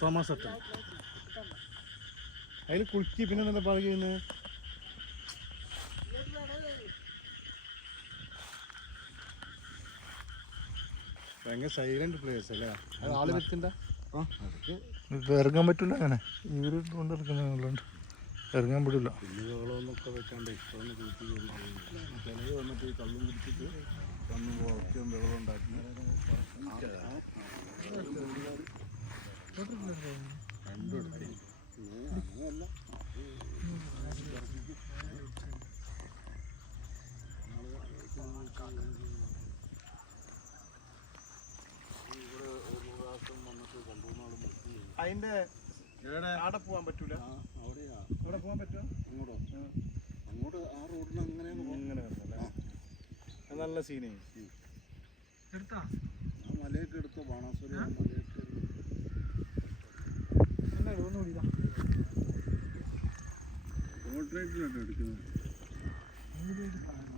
Thomas അതിൽ കുളിക്കി പിന്നെ എന്താ പറയുന്നത് ഭയങ്കര സൈലന്റ് പ്ലേസ് അല്ലേ അത് ആള് വെച്ചിട്ടുണ്ടാ ഇറങ്ങാൻ പറ്റില്ല അങ്ങനെ ഇവര് കൊണ്ട് ഇറങ്ങുന്നുണ്ട് ഇറങ്ങാൻ പറ്റില്ല കുഞ്ഞുകളൊന്നൊക്കെ വെക്കാണ്ട് ഇഷ്ടം ചിലവ് വന്നിട്ട് ഈ കള്ളും കുടിച്ചിട്ട് വന്ന് ഉറക്കും വെള്ളം ഉണ്ടാക്കി അതിന്റെ അവിടെ പോവാൻ പറ്റൂല അവിടെ പോവാൻ പറ്റുമോ അങ്ങോട്ട് ആ റോഡിന് അങ്ങനെ ഇങ്ങനെ വരണല്ലേ നല്ല സീനേ ആ മലയൊക്കെ എടുത്തോ ബാണാസുര മലയൊക്കെ റോഡ് റൈറ്റിലാട്ടോ എടുക്കുന്നത്